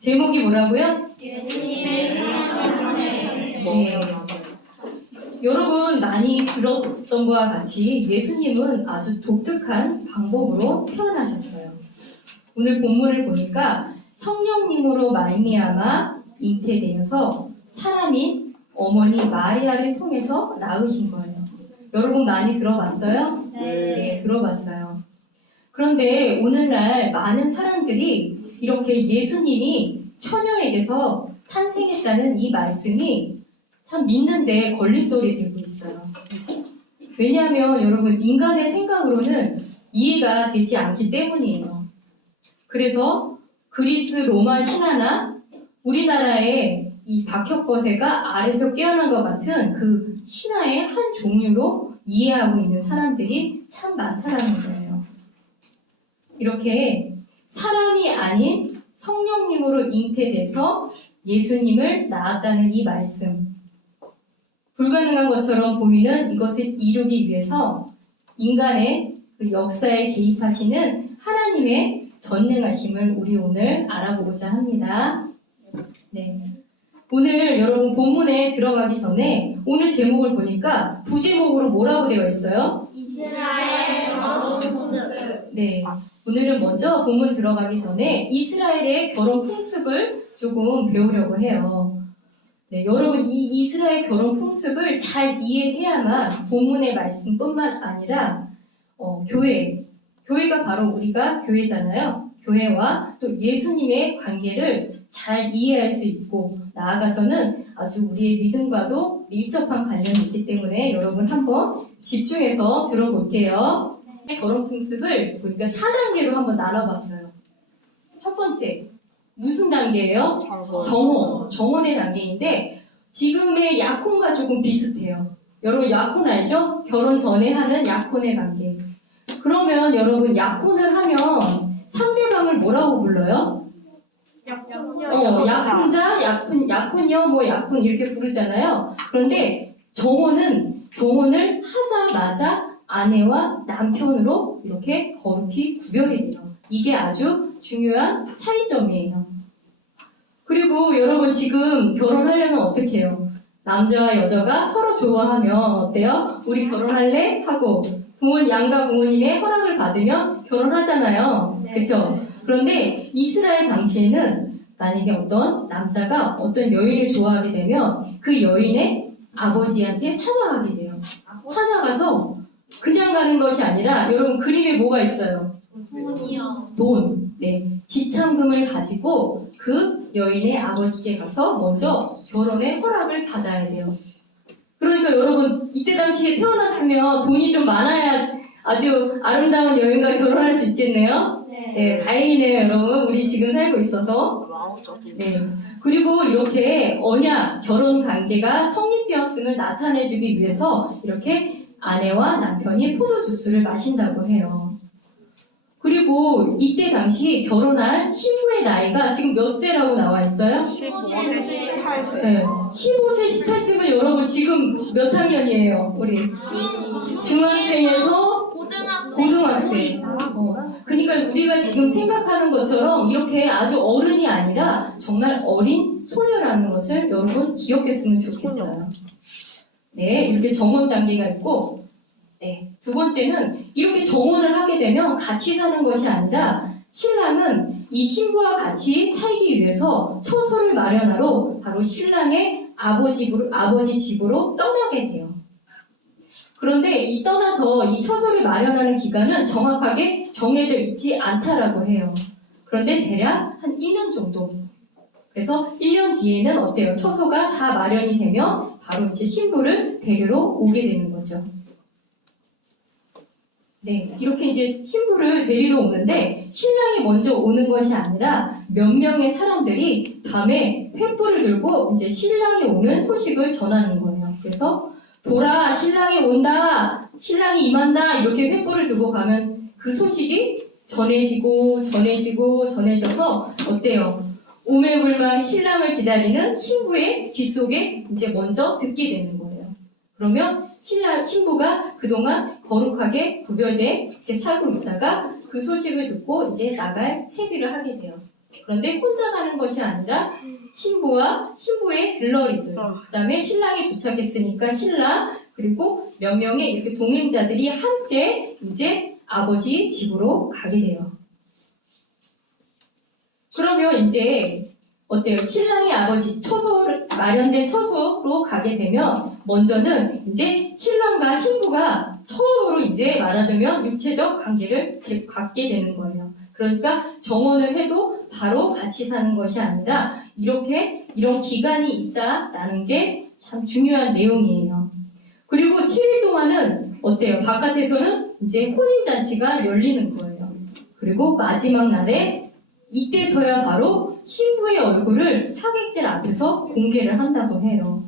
제목이 뭐라고요? 예수님의 사랑의 네. 여러분 많이 들었던 것과 같이 예수님은 아주 독특한 방법으로 태어나셨어요. 오늘 본문을 보니까 성령님으로 말미암아 잉태되어서 사람인 어머니 마리아를 통해서 낳으신 거예요. 여러분 많이 들어봤어요? 네, 들어봤어요. 그런데 오늘날 많은 사람들이 이렇게 예수님이 처녀에게서 탄생했다는 이 말씀이 참 믿는데 걸림돌이 되고 있어요. 왜냐하면 여러분 인간의 생각으로는 이해가 되지 않기 때문이에요. 그래서 그리스 로마 신화나 우리나라의 이 박혁거세가 아래서 깨어난 것 같은 그 신화의 한 종류로 이해하고 있는 사람들이 참 많다라는 거예요. 이렇게 사람이 아닌 성령님으로 잉태돼서 예수님을 낳았다는 이 말씀, 불가능한 것처럼 보이는 이것을 이루기 위해서 인간의 그 역사에 개입하시는 하나님의 전능하심을 우리 오늘 알아보고자 합니다. 네. 오늘 여러분 본문에 들어가기 전에 오늘 제목을 보니까 부제목으로 뭐라고 되어 있어요? 이스라엘 결혼 풍습. 네. 오늘은 먼저 본문 들어가기 전에 이스라엘의 결혼 풍습을 조금 배우려고 해요. 네, 여러분 이 이스라엘 결혼 풍습을 잘 이해해야만 본문의 말씀뿐만 아니라 교회가 바로 우리가 교회잖아요. 교회와 또 예수님의 관계를 잘 이해할 수 있고 나아가서는 아주 우리의 믿음과도 밀접한 관련이 있기 때문에 여러분 한번 집중해서 들어볼게요. 결혼 풍습을 보니까 4단계로 한번 나눠봤어요. 첫 번째, 무슨 단계예요? 정혼의 단계인데 지금의 약혼과 조금 비슷해요. 여러분 약혼 알죠? 결혼 전에 하는 약혼의 관계. 그러면 여러분 약혼을 하면 상대방을 뭐라고 불러요? 약혼자, 약혼녀, 뭐 약혼 이렇게 부르잖아요. 그런데 정혼을 하자마자 아내와 남편으로 이렇게 거룩히 구별이 돼요. 이게 아주 중요한 차이점이에요. 그리고 여러분 지금 결혼하려면 어떻게 해요? 남자와 여자가 서로 좋아하면 어때요? 우리 결혼할래? 하고 양가 부모님의 허락을 받으면 결혼하잖아요. 그렇죠? 그런데 이스라엘 당시에는 만약에 어떤 남자가 어떤 여인을 좋아하게 되면 그 여인의 아버지한테 찾아가게 돼요. 찾아가서 그냥 가는 것이 아니라 여러분 그림에 뭐가 있어요? 돈. 네. 지참금을 가지고 그 여인의 아버지께 가서 먼저 결혼의 허락을 받아야 돼요. 그러니까 여러분 이때 당시에 태어났으면 돈이 좀 많아야 아주 아름다운 여인과 결혼할 수 있겠네요. 네, 다행이네요 여러분. 우리 지금 살고 있어서. 네. 그리고 이렇게 언약, 결혼 관계가 성립되었음을 나타내주기 위해서 이렇게 아내와 남편이 포도주스를 마신다고 해요. 그리고 이때 당시 결혼한 신부의 나이가 지금 몇 세라고 나와 있어요? 15세, 18세. 네. 15세, 18세면 여러분 지금 몇 학년이에요? 우리 중학생에서 고등학생. 그러니까 우리가 지금 생각하는 것처럼 이렇게 아주 어른이 아니라 정말 어린 소녀라는 것을 여러분 기억했으면 좋겠어요. 네, 이렇게 정혼 단계가 있고, 네, 두 번째는 이렇게 정혼을 하게 되면 같이 사는 것이 아니라 신랑은 이 신부와 같이 살기 위해서 처소를 마련하러 바로 신랑의 아버지 집으로 떠나게 돼요. 그런데 이 떠나서 이 처소를 마련하는 기간은 정확하게 정해져 있지 않다라고 해요. 그런데 대략 한 1년 정도. 그래서 1년 뒤에는 어때요? 처소가 다 마련이 되면 바로 이제 신부를 데리러 오게 되는 거죠. 네, 이렇게 이제 신부를 데리러 오는데 신랑이 먼저 오는 것이 아니라 몇 명의 사람들이 밤에 횃불을 들고 이제 신랑이 오는 소식을 전하는 거예요. 그래서 보라, 신랑이 온다, 신랑이 임한다 이렇게 횃불을 들고 가면 그 소식이 전해져서 어때요? 오매불망 신랑을 기다리는 신부의 귀 속에 이제 먼저 듣게 되는 거예요. 그러면 신부가 그동안 거룩하게 구별돼 이렇게 살고 있다가 그 소식을 듣고 이제 나갈 채비를 하게 돼요. 그런데 혼자 가는 것이 아니라 신부와 신부의 들러리들, 그 다음에 신랑이 도착했으니까 신랑, 그리고 몇 명의 이렇게 동행자들이 함께 이제 아버지 집으로 가게 돼요. 그러면 이제 어때요? 신랑이 아버지 마련된 처소로 가게 되면 먼저는 이제 신랑과 신부가 처음으로 이제 말하자면 육체적 관계를 갖게 되는 거예요. 그러니까 정혼을 해도 바로 같이 사는 것이 아니라 이렇게 이런 기간이 있다라는 게 참 중요한 내용이에요. 그리고 7일 동안은 어때요? 바깥에서는 이제 혼인잔치가 열리는 거예요. 그리고 마지막 날에 이때서야 바로 신부의 얼굴을 하객들 앞에서 공개를 한다고 해요.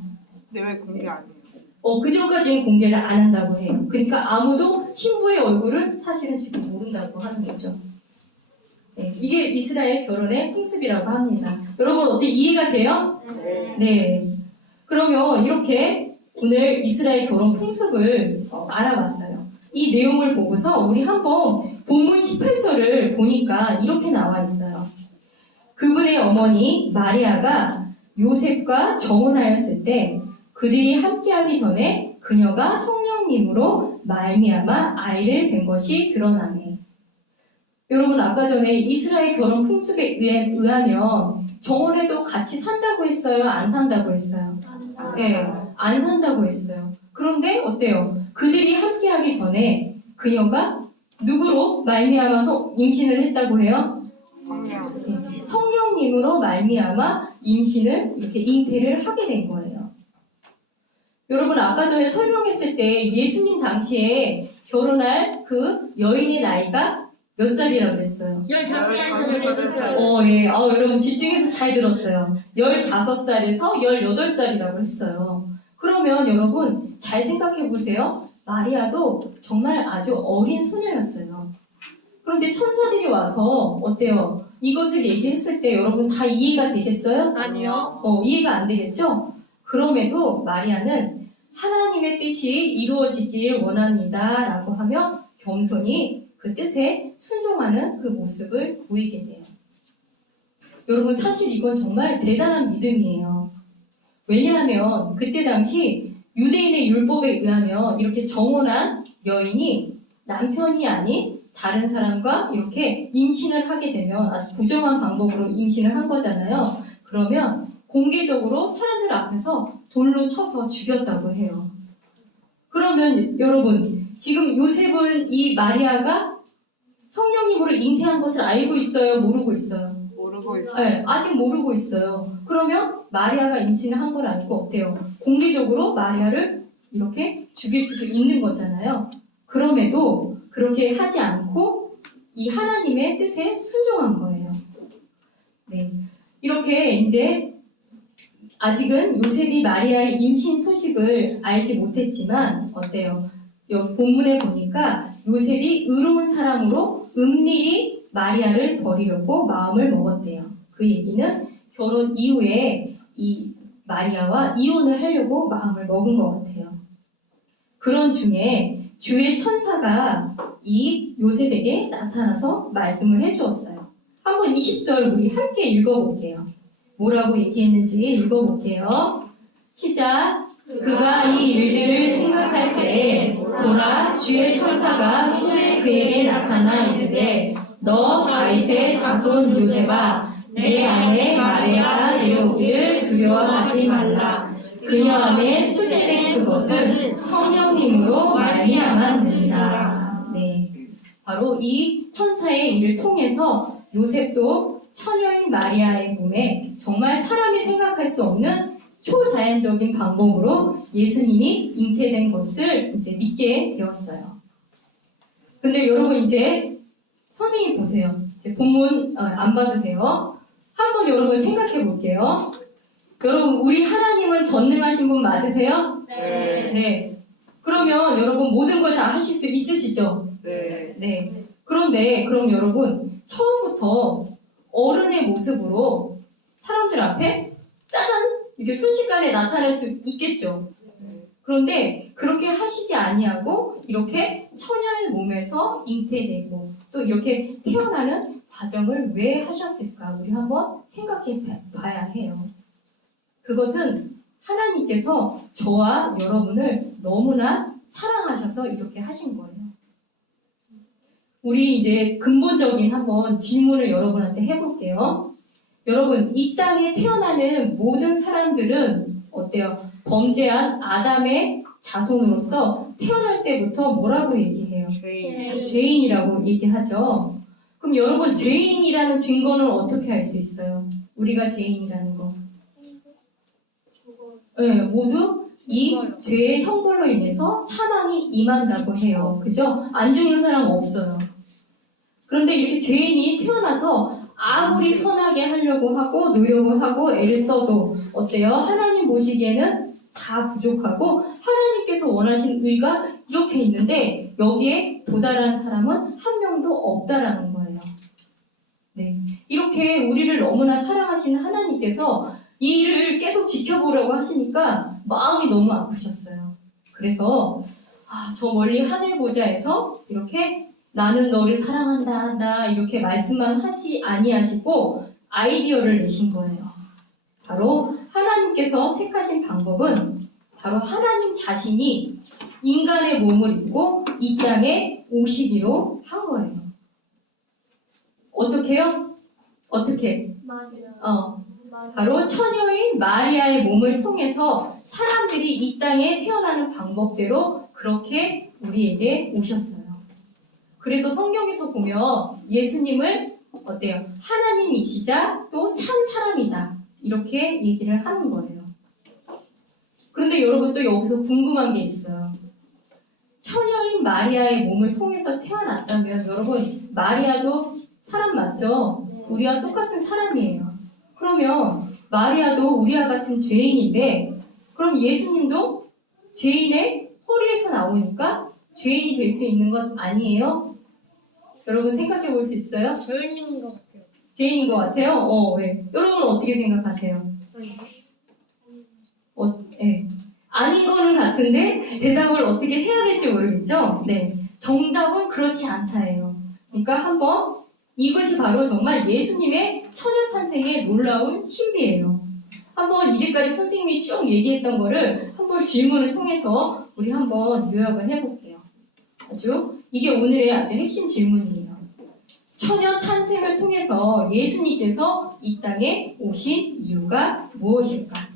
네, 왜 공개 안 해요? 그 전까지는 공개를 안 한다고 해요. 그러니까 아무도 신부의 얼굴을 사실은 지금 모른다고 하는 거죠. 네, 이게 이스라엘 결혼의 풍습이라고 합니다. 여러분 어떻게 이해가 돼요? 네. 그러면 이렇게 오늘 이스라엘 결혼 풍습을 알아봤어요. 이 내용을 보고서 우리 한번 본문 18절을 보니까 이렇게 나와 있어요. 그분의 어머니 마리아가 요셉과 정혼하였을 때 그들이 함께하기 전에 그녀가 성령님으로 말미암아 아이를 뵌 것이 드러나네. 여러분 아까 전에 이스라엘 결혼 풍습에 의하면 정혼해도 같이 산다고 했어요? 안 산다고 했어요? 네, 안 산다고 했어요. 그런데 어때요? 그들이 함께하기 전에 그녀가 누구로 말미암아서 임신을 했다고 해요? 성령. 네, 성령님으로 말미암아 임신을 이렇게 잉태를 하게 된 거예요. 여러분 아까 전에 설명했을 때 예수님 당시에 결혼할 그 여인의 나이가 몇 살이라고 그랬어요? 15살에서 예. 여러분 집중해서 잘 들었어요. 15살에서 18살이라고 했어요. 그러면 여러분 잘 생각해 보세요. 마리아도 정말 아주 어린 소녀였어요. 그런데 천사들이 와서 어때요? 이것을 얘기했을 때 여러분 다 이해가 되겠어요? 아니요. 이해가 안 되겠죠? 그럼에도 마리아는 하나님의 뜻이 이루어지길 원합니다 라고 하며 겸손히 그 뜻에 순종하는 그 모습을 보이게 돼요. 여러분 사실 이건 정말 대단한 믿음이에요. 왜냐하면 그때 당시 유대인의 율법에 의하면 이렇게 정혼한 여인이 남편이 아닌 다른 사람과 이렇게 임신을 하게 되면 아주 부정한 방법으로 임신을 한 거잖아요. 그러면 공개적으로 사람들 앞에서 돌로 쳐서 죽였다고 해요. 그러면 여러분 지금 요셉은 이 마리아가 성령님으로 잉태한 것을 알고 있어요? 모르고 있어요? 모르고 있어요. 네, 아직 모르고 있어요. 그러면 마리아가 임신을 한 걸 알고 어때요? 공개적으로 마리아를 이렇게 죽일 수도 있는 거잖아요. 그럼에도 그렇게 하지 않고 이 하나님의 뜻에 순종한 거예요. 네, 이렇게 이제 아직은 요셉이 마리아의 임신 소식을 알지 못했지만 어때요? 여기 본문에 보니까 요셉이 의로운 사람으로 은밀히 마리아를 버리려고 마음을 먹었대요. 그 얘기는 결혼 이후에 이 마리아와 이혼을 하려고 마음을 먹은 것 같아요. 그런 중에 주의 천사가 이 요셉에게 나타나서 말씀을 해주었어요. 한번 20절 우리 함께 읽어볼게요. 뭐라고 얘기했는지 읽어볼게요. 시작. 그가 이 일들을 생각할 때에 보라 주의 천사가 꿈에 그에게 나타나 이르되 너 다윗의 자손 요셉아 내 아내 마리아가 내려오기를 두려워하지 말라. 그녀 안에 수태된 그것은 성령님으로 말미암았느니라. 네, 바로 이 천사의 일을 통해서 요셉도 처녀인 마리아의 몸에 정말 사람이 생각할 수 없는 초자연적인 방법으로 예수님이 잉태된 것을 이제 믿게 되었어요. 근데 여러분 이제 선생님 보세요. 이제 본문 안 봐도 돼요. 한번 여러분 생각해 볼게요. 여러분 우리 하나님은 전능하신 분 맞으세요? 네. 그러면 여러분 모든 걸 다 하실 수 있으시죠? 네. 네. 그런데 그럼 여러분 처음부터 어른의 모습으로 사람들 앞에 짜잔 이렇게 순식간에 나타날 수 있겠죠. 그런데 그렇게 하시지 아니하고 이렇게 처녀의 몸에서 잉태되고 또 이렇게 태어나는 과정을 왜 하셨을까? 우리 한번 생각해 봐야 해요. 그것은 하나님께서 저와 여러분을 너무나 사랑하셔서 이렇게 하신 거예요. 우리 이제 근본적인 한번 질문을 여러분한테 해볼게요. 여러분, 이 땅에 태어나는 모든 사람들은 어때요? 범죄한 아담의 자손으로서 태어날 때부터 뭐라고 얘기해요? 죄인이라고 얘기하죠. 그럼 여러분, 죄인이라는 증거는 어떻게 알 수 있어요? 우리가 죄인이라는 거. 네, 모두 이 죄의 형벌로 인해서 사망이 임한다고 해요. 그죠? 안 죽는 사람 없어요. 그런데 이렇게 죄인이 태어나서 아무리 선하게 하려고 하고 노력을 하고 애를 써도 어때요? 하나님 보시기에는 다 부족하고 하나님께서 원하신 의가 이렇게 있는데 여기에 도달하는 사람은 한 명도 없다라는 거예요. 네, 이렇게 우리를 너무나 사랑하시는 하나님께서 이 일을 계속 지켜보려고 하시니까 마음이 너무 아프셨어요. 그래서 저 멀리 하늘 보좌에서 이렇게 나는 너를 사랑한다 나 이렇게 말씀만 아니하시고 아이디어를 내신 거예요. 바로 하나님께서 택하신 방법은 바로 하나님 자신이 인간의 몸을 입고 이 땅에 오시기로 한 거예요. 어떻게요? 어떻게? 바로 처녀인 마리아의 몸을 통해서 사람들이 이 땅에 태어나는 방법대로 그렇게 우리에게 오셨어요. 그래서 성경에서 보면 예수님을 어때요? 하나님이시자 또 참 사람이다. 이렇게 얘기를 하는 거예요. 그런데 여러분 또 여기서 궁금한 게 있어요. 처녀인 마리아의 몸을 통해서 태어났다면 여러분 마리아도 사람 맞죠? 우리와 똑같은 사람이에요. 그러면 마리아도 우리와 같은 죄인인데 그럼 예수님도 죄인의 허리에서 나오니까 죄인이 될 수 있는 것 아니에요? 여러분 생각해 볼 수 있어요? 죄인인 것 같아요. 죄인인 것 같아요? 왜? 여러분 어떻게 생각하세요? 네. 아닌 거는 같은데 대답을 어떻게 해야 될지 모르겠죠? 네. 정답은 그렇지 않다예요. 그러니까 한번 이것이 바로 정말 예수님의 처녀 탄생의 놀라운 신비예요. 한번 이제까지 선생님이 쭉 얘기했던 거를 한번 질문을 통해서 우리 한번 요약을 해볼게요. 이게 오늘의 아주 핵심 질문이에요. 처녀 탄생을 통해서 예수님께서 이 땅에 오신 이유가 무엇일까?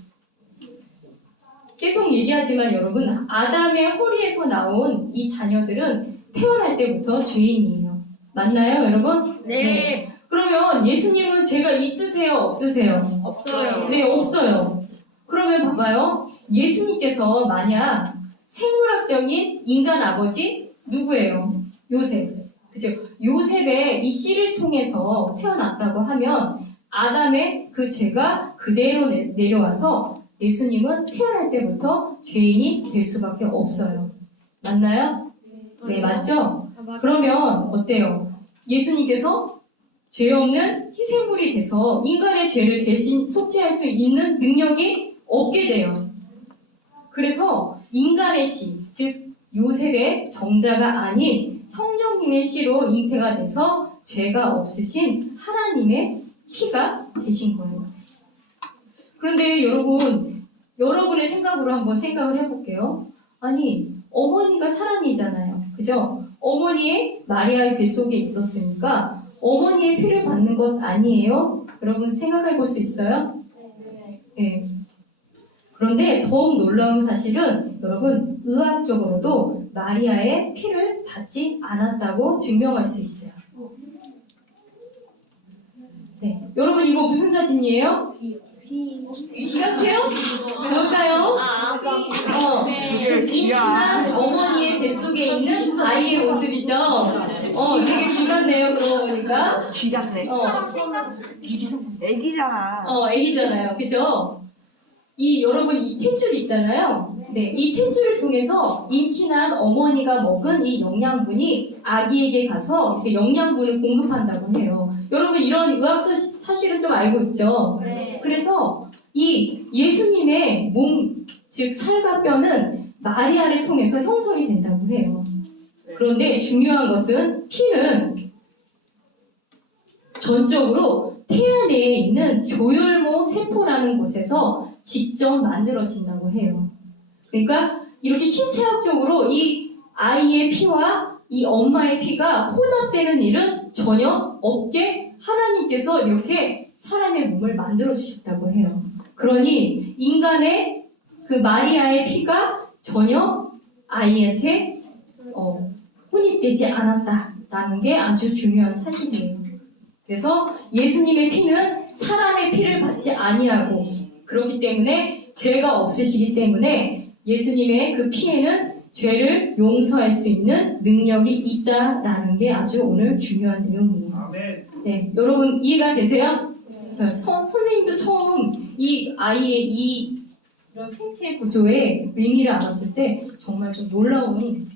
계속 얘기하지만 여러분, 아담의 허리에서 나온 이 자녀들은 태어날 때부터 죄인이에요. 맞나요, 여러분? 네. 그러면 예수님은 죄가 있으세요, 없으세요? 없어요. 네, 없어요. 그러면 봐봐요. 예수님께서 만약 생물학적인 인간 아버지 누구예요? 요셉. 그죠? 요셉의 이 씨를 통해서 태어났다고 하면 아담의 그 죄가 그대로 내려와서 예수님은 태어날 때부터 죄인이 될 수밖에 없어요. 맞나요? 네, 맞죠? 그러면 어때요? 예수님께서 죄 없는 희생물이 돼서 인간의 죄를 대신 속죄할 수 있는 능력이 없게 돼요. 그래서 인간의 씨, 즉 요셉의 정자가 아닌 성령님의 씨로 잉태가 돼서 죄가 없으신 하나님의 피가 되신 거예요. 그런데 여러분의 생각으로 한번 생각을 해볼게요. 아니, 어머니가 사람이잖아요. 그죠? 어머니의 마리아의 뱃속에 있었으니까 어머니의 피를 받는 것 아니에요? 여러분 생각해 볼 수 있어요? 네. 그런데 더욱 놀라운 사실은 여러분 의학적으로도 마리아의 피를 받지 않았다고 증명할 수 있어요. 네. 여러분 이거 무슨 사진이에요? 귀 같아요? 뭘까요? 되게 임신한 어머니의 뱃속에 있는 아이의 모습이죠. 되게 귀 같네요. 그러고 보니까. 귀 같네. 애기잖아. 애기잖아요. 그죠? 여러분 이 탯줄 있잖아요. 네, 이 탯줄을 통해서 임신한 어머니가 먹은 이 영양분이 아기에게 가서 이렇게 영양분을 공급한다고 해요. 여러분 이런 의학 사실은 좀 알고 있죠? 네. 그래서 이 예수님의 몸, 즉 살과 뼈는 마리아를 통해서 형성이 된다고 해요. 그런데 중요한 것은 피는 전적으로 태아 내에 있는 조혈모 세포라는 곳에서 직접 만들어진다고 해요. 그러니까 이렇게 신체학적으로 이 아이의 피와 이 엄마의 피가 혼합되는 일은 전혀 없게 하나님께서 이렇게 사람의 몸을 만들어 주셨다고 해요. 그러니 인간의 그 마리아의 피가 전혀 아이한테 혼입되지 않았다라는 게 아주 중요한 사실이에요. 그래서 예수님의 피는 사람의 피를 받지 아니하고 그렇기 때문에 죄가 없으시기 때문에 예수님의 그 피에는 죄를 용서할 수 있는 능력이 있다라는 게 아주 오늘 중요한 내용이에요. 네, 여러분 이해가 되세요? 선생님도 처음 이 아이의 이런 생체 구조의 의미를 알았을 때 정말 좀 놀라운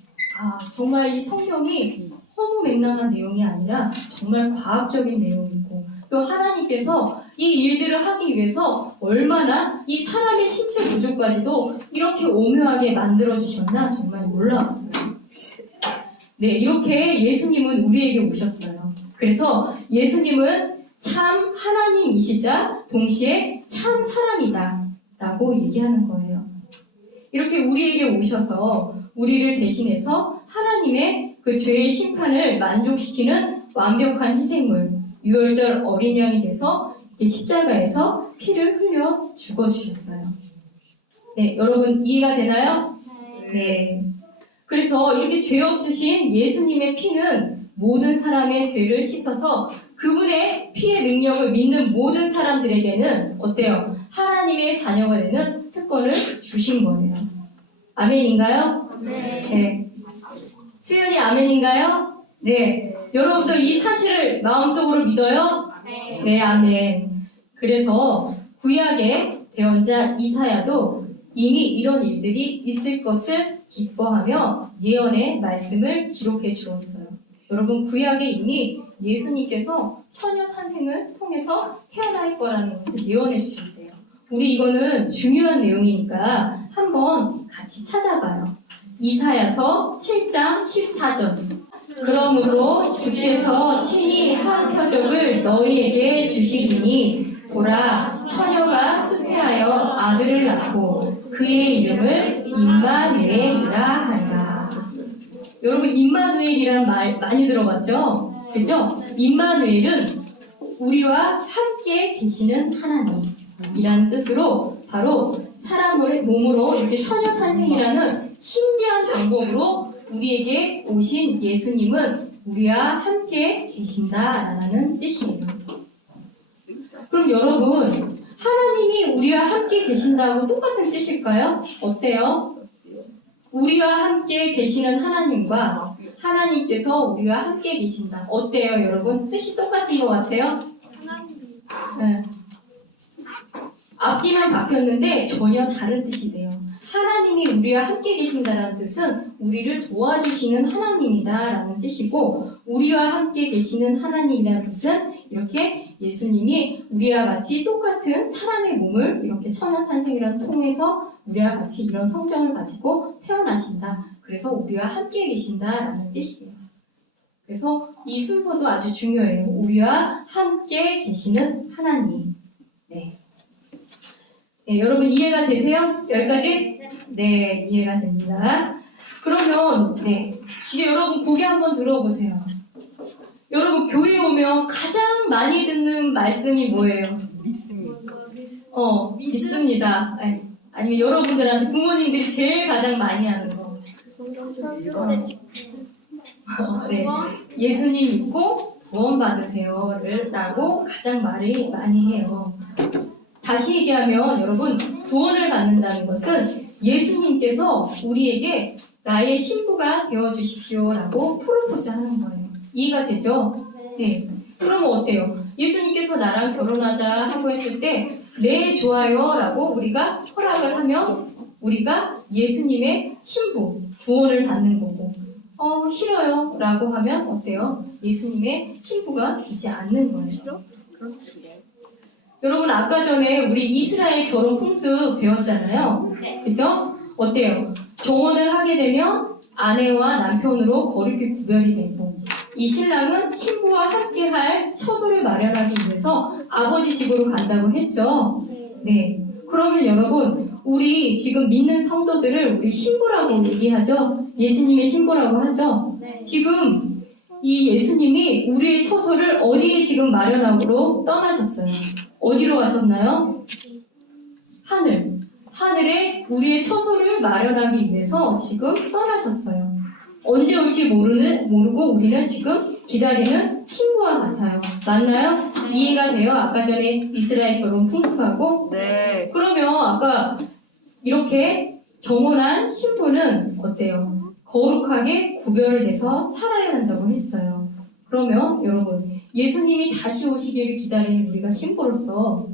정말 이 성경이 허무맹랑한 내용이 아니라 정말 과학적인 내용이고 또 하나님께서 이 일들을 하기 위해서 얼마나 이 사람의 신체 구조까지도 이렇게 오묘하게 만들어주셨나 정말 놀라웠어요. 네, 이렇게 예수님은 우리에게 오셨어요. 그래서 예수님은 참 하나님이시자 동시에 참 사람이다 라고 얘기하는 거예요. 이렇게 우리에게 오셔서 우리를 대신해서 하나님의 그 죄의 심판을 만족시키는 완벽한 희생물 유월절 어린 양이 돼서 십자가에서 피를 흘려 죽어주셨어요. 네, 여러분 이해가 되나요? 네. 그래서 이렇게 죄 없으신 예수님의 피는 모든 사람의 죄를 씻어서 그분의 피의 능력을 믿는 모든 사람들에게는 어때요? 하나님의 자녀가 되는 특권을 주신 거예요. 아멘인가요? 네. 수연이 아멘인가요? 네. 여러분도 이 사실을 마음속으로 믿어요? 네, 아멘. 그래서 구약의 대언자 이사야도 이미 이런 일들이 있을 것을 기뻐하며 예언의 말씀을 기록해 주었어요. 여러분 구약에 이미 예수님께서 처녀 탄생을 통해서 태어날 거라는 것을 예언해 주셨대요. 우리 이거는 중요한 내용이니까 한번 같이 찾아봐요. 이사야서 7장 14절. 그러므로 주께서 친히 한 표적을 너희에게 주시리니 보라 처녀가 수태하여 아들을 낳고 그의 이름을 임마누엘이라 하리라. 여러분 임마누엘이라는 말 많이 들어봤죠? 그죠? 임마누엘은 우리와 함께 계시는 하나님이라는 뜻으로 바로 사람의 몸으로 이렇게 처녀 탄생이라는 신비한 방법으로 우리에게 오신 예수님은 우리와 함께 계신다라는 뜻이에요. 그럼 여러분 하나님이 우리와 함께 계신다고 똑같은 뜻일까요? 어때요? 우리와 함께 계시는 하나님과 하나님께서 우리와 함께 계신다. 어때요 여러분? 뜻이 똑같은 것 같아요? 네. 앞뒤만 바뀌었는데 전혀 다른 뜻이 돼요. 하나님이 우리와 함께 계신다는 뜻은 우리를 도와주시는 하나님이다라는 뜻이고 우리와 함께 계시는 하나님이라는 뜻은 이렇게 예수님이 우리와 같이 똑같은 사람의 몸을 이렇게 천하 탄생이라는 통해서 우리와 같이 이런 성정을 가지고 태어나신다. 그래서 우리와 함께 계신다라는 뜻이에요. 그래서 이 순서도 아주 중요해요. 우리와 함께 계시는 하나님. 네. 네, 여러분 이해가 되세요? 여기까지? 네, 이해가 됩니다. 그러면 이제 여러분 고개 한번 들어보세요. 여러분 교회 오면 가장 많이 듣는 말씀이 뭐예요? 믿습니다. 아니면 여러분들한테 부모님들이 제일 가장 많이 하는 거. 네, 예수님 믿고 구원 받으세요라고 가장 말을 많이 해요. 다시 얘기하면 여러분 구원을 받는다는 것은 예수님께서 우리에게 나의 신부가 되어주십시오라고 프로포즈하는 거예요. 이해가 되죠? 네. 그러면 어때요? 예수님께서 나랑 결혼하자 하고 했을 때 네 좋아요라고 우리가 허락을 하면 우리가 예수님의 신부 구원을 받는 거고 싫어요 라고 하면 어때요? 예수님의 신부가 되지 않는 거예요. 여러분 아까 전에 우리 이스라엘 결혼 풍습 배웠잖아요. 그죠? 어때요? 정혼을 하게 되면 아내와 남편으로 거룩히 구별이 되고 이 신랑은 신부와 함께할 처소를 마련하기 위해서 아버지 집으로 간다고 했죠. 네. 그러면 여러분, 우리 지금 믿는 성도들을 우리 신부라고 얘기하죠. 예수님의 신부라고 하죠. 지금 이 예수님이 우리의 처소를 어디에 지금 마련하고 떠나셨어요? 어디로 가셨나요? 하늘. 하늘에 우리의 처소를 마련하기 위해서 지금 떠나셨어요. 언제 올지 모르고 우리는 지금 기다리는 신부와 같아요. 맞나요? 이해가 돼요? 아까 전에 이스라엘 결혼 풍습하고? 네. 그러면 아까 이렇게 정혼한 신부는 어때요? 거룩하게 구별돼서 살아야 한다고 했어요. 그러면 여러분, 예수님이 다시 오시기를 기다리는 우리가 신부로서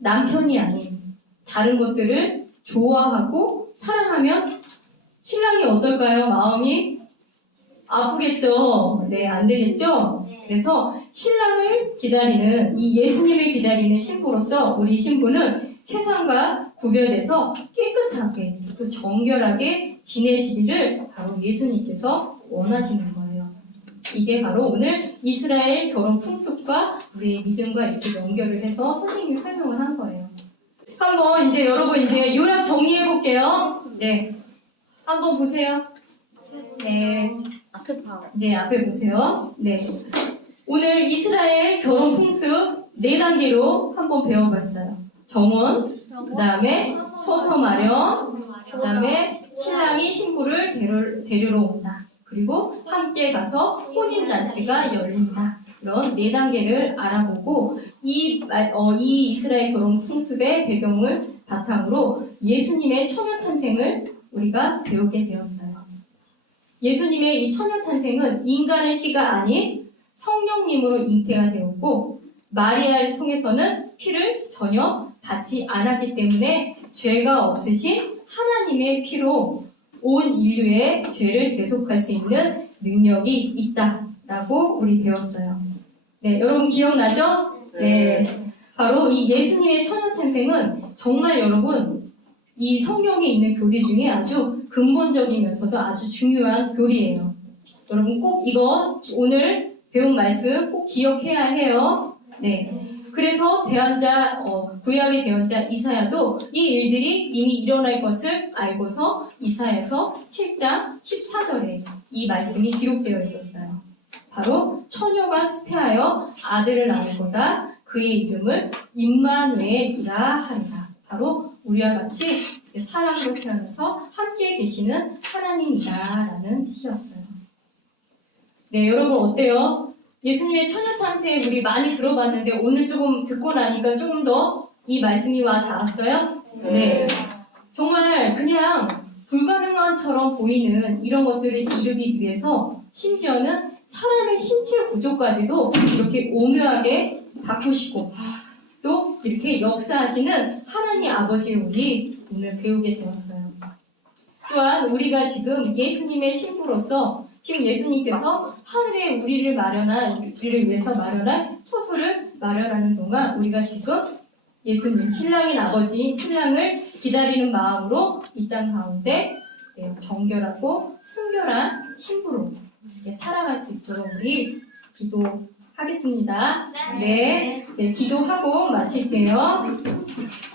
남편이 아닌 다른 것들을 좋아하고 사랑하면 신랑이 어떨까요? 마음이 아프겠죠? 네, 안 되겠죠? 그래서 신랑을 기다리는, 이 예수님을 기다리는 신부로서 우리 신부는 세상과 구별돼서 깨끗하게 또 정결하게 지내시기를 바로 예수님께서 원하시는 거예요. 이게 바로 오늘 이스라엘 결혼 풍습과 우리의 믿음과 이렇게 연결을 해서 선생님이 설명을 한 거예요. 한번 이제 여러분 이제 요약 정리해 볼게요. 네. 한번 보세요. 네. 이제 앞에 보세요. 네. 오늘 이스라엘 결혼 풍습 4단계로 한번 배워봤어요. 정원, 그 다음에 처소 마련, 그 다음에 신랑이 신부를 데리러 온다. 그리고 함께 가서 혼인잔치가 열린다. 이런 4단계를 알아보고 이 이스라엘 결혼 풍습의 배경을 바탕으로 예수님의 처녀 탄생을 우리가 배우게 되었어요. 예수님의 이 처녀 탄생은 인간의 씨가 아닌 성령님으로 잉태가 되었고 마리아를 통해서는 피를 전혀 받지 않았기 때문에 죄가 없으신 하나님의 피로 온 인류의 죄를 대속할 수 있는 능력이 있다라고 우리 배웠어요. 네, 여러분 기억나죠? 네. 바로 이 예수님의 처녀 탄생은 정말 여러분 이 성경에 있는 교리 중에 아주 근본적이면서도 아주 중요한 교리예요. 여러분 꼭 이거 오늘 배운 말씀 꼭 기억해야 해요. 네. 그래서 구약의 대언자 이사야도 이 일들이 이미 일어날 것을 알고서 이사야서 7장 14절에 이 말씀이 기록되어 있었어요. 바로 처녀가 수태하여 아들을 낳을 거다. 그의 이름을 임마누엘이라 하리라. 바로 우리와 같이 사랑으로 태어나서 함께 계시는 하나님이다라는 뜻이었어요. 네, 여러분 어때요? 예수님의 처녀 탄생 우리 많이 들어봤는데 오늘 조금 듣고 나니까 조금 더 이 말씀이 와 닿았어요? 네. 정말 그냥 불가능한처럼 보이는 이런 것들을 이루기 위해서 심지어는 사람의 신체 구조까지도 이렇게 오묘하게 바꾸시고 또 이렇게 역사하시는 하나님 아버지를 우리 오늘 배우게 되었어요. 또한 우리가 지금 예수님의 신부로서 지금 예수님께서 하늘에 우리를 위해서 마련한 처소를 마련하는 동안 우리가 지금 예수님, 신랑인 아버지, 신랑을 기다리는 마음으로 이 땅 가운데 정결하고 순결한 신부로 살아갈 수 있도록 우리 기도하겠습니다. 네, 기도하고 마칠게요.